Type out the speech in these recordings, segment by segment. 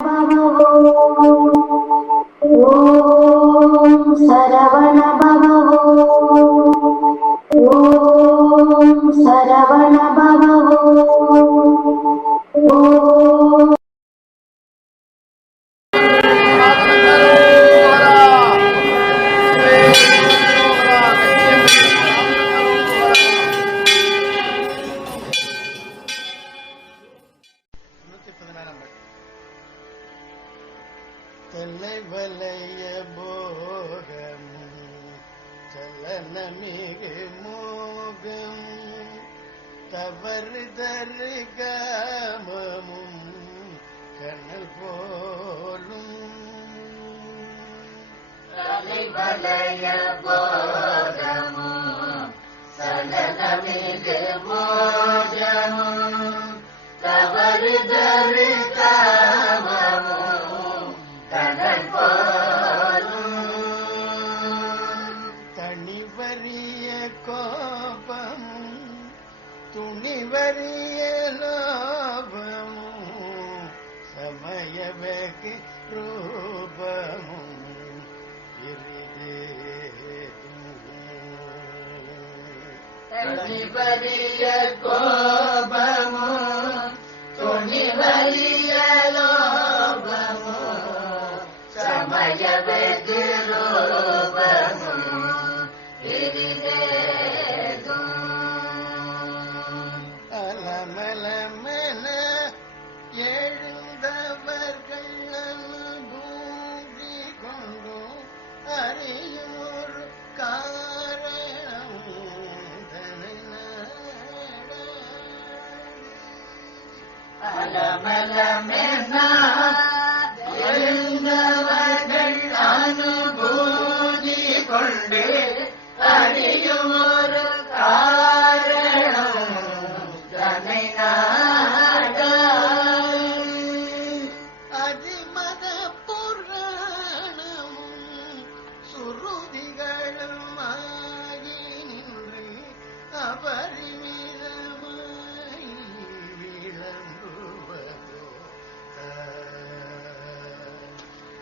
ॐ सरवण தொல்லை வலைய போகமும் சலனமிகு மோகம் தவறு தரு காமமும் கண்ணல் போலும் தனிவரிய துணிவரிய லோபமும் சமயவகு ரூபமும் தனிபரிய கோபமோ துணிவலிய லோபமோ சமய வெகு அலமலமென்னா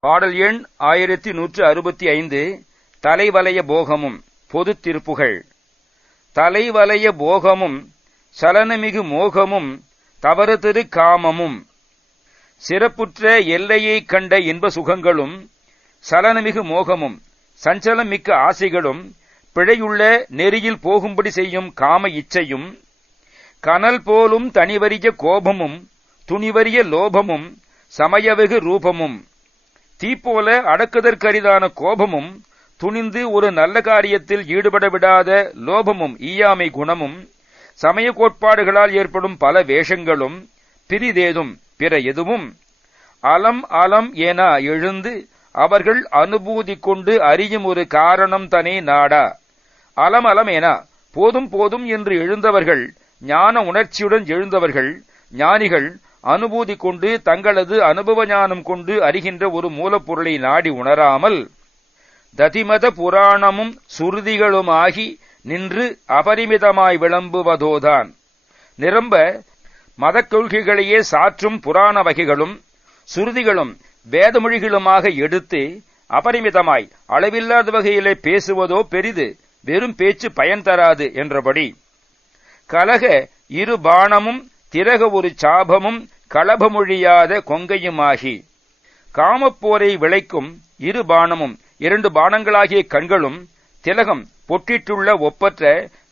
பாடல் எண் ஆயிரத்தி நூற்று அறுபத்தி ஐந்து தலைவலய போகமும் பொது திருப்புகள். தலைவலய போகமும் சலனமிகு மோகமும் தவறுதரு காமமும். சிறப்புற்ற எல்லையைக் கண்ட இன்ப சுகங்களும் சலனமிகு மோகமும். சஞ்சலம் மிக்க ஆசைகளும் பிழையுள்ள நெறியில் போகும்படி செய்யும் காம இச்சையும் கனல் போலும் தனிவரிய கோபமும் துணிவரிய லோபமும் சமயவெகு ரூபமும் தீப்போல அடக்குதற்கரிதான கோபமும் துணிந்து ஒரு நல்ல காரியத்தில் ஈடுபட விடாத லோபமும் ஈயாமை குணமும் சமய கோட்பாடுகளால் ஏற்படும் பல வேஷங்களும் பிரிதேதும் பிற எதுவும் அலம் அலம் என எழுந்து அவர்கள் அனுபூதி கொண்டு அறியும் ஒரு காரணம் தனே நாடா. அலமலமேனா போதும் போதும் என்று எழுந்தவர்கள் ஞான உணர்ச்சியுடன் எழுந்தவர்கள் ஞானிகள் அனுபூதி கொண்டு தங்களது அனுபவ ஞானம் கொண்டு அறிகின்ற ஒரு மூலப்பொருளை நாடி உணராமல் ததிமத புராணமும் சுருதிகளுமாகி நின்று அபரிமிதமாய் விளம்புவதோதான். நிரம்ப மதக் கொள்கைகளையே சாற்றும் புராண வகைகளும் சுருதிகளும் வேதமொழிகளுமாக எடுத்து அபரிமிதமாய் அளவில்லாத வகையிலே பேசுவதோ பெரிது வெறும் பேச்சு பயன் தராது என்றபடி கலக இரு பானமும் திரக ஒரு சாபமும் களபமொழியாத கொங்கையுமாகி காமப்போரை விளைக்கும் இரு பானமும் இரண்டு பாணங்களாகிய கண்களும் திலகம் பொட்டிட்டுள்ள ஒப்பற்ற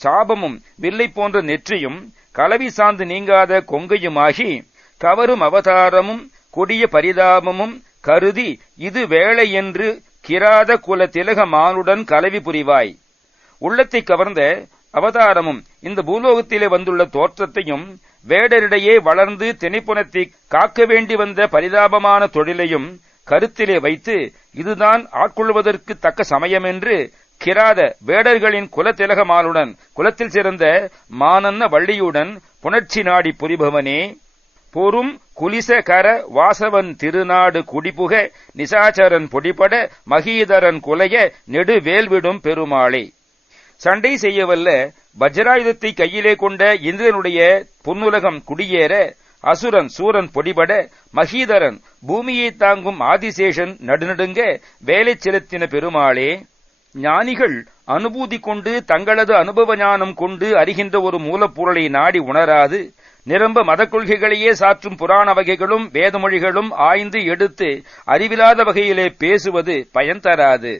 சாபமும் வில்லை போன்ற நெற்றியும் கலவி சார்ந்து நீங்காத கொங்கையுமாகி கவரும் அவதாரமும் கொடிய பரிதாபமும் கருதி இது வேலை என்று கிராத குல திலக மானுடன் கலவி புரிவாய். உள்ளத்தை கவர்ந்த அவதாரமும் இந்த பூலோகத்திலே வந்துள்ள தோற்றத்தையும் வேடரிடையே வளர்ந்து திணைப்புணத்தை காக்க வேண்டி வந்த பரிதாபமான தொழிலையும் கருத்திலே வைத்து இதுதான் ஆட்கொள்வதற்கு தக்க சமயம் என்று கிராத வேடர்களின் குலத்திலகமாலுடன் குலத்தில் சிறந்த மானன்ன வள்ளியுடன் புணர்ச்சி நாடி புரிபவனே. பொறும் குலிச கர வாசவன் திருநாடு குடிபுக நிசாச்சரன் பொடிபட மகீதரன் குலைய நெடு வேல்விடும் பெருமாளே. சண்டை செய்யவல்ல வஜ்ராயுதத்தை கையிலே கொண்ட இந்திரனுடைய பொன்னுலகம் குடியேற அசுரன் சூரன் பொடிபட மகீதரன் பூமியை தாங்கும் ஆதிசேஷன் நடுநடுங்க வேலை செலுத்தின பெருமாளே. ஞானிகள் அனுபூதி கொண்டு தங்களது அனுபவ ஞானம் கொண்டு அறிகின்ற ஒரு மூலப்பொருளை நாடி உணராது நிரம்ப மத கொள்கைகளையே சாற்றும் புராண வகைகளும் வேதமொழிகளும் ஆய்ந்து எடுத்து அறிவிலாத வகையிலே பேசுவது பயன் தராது.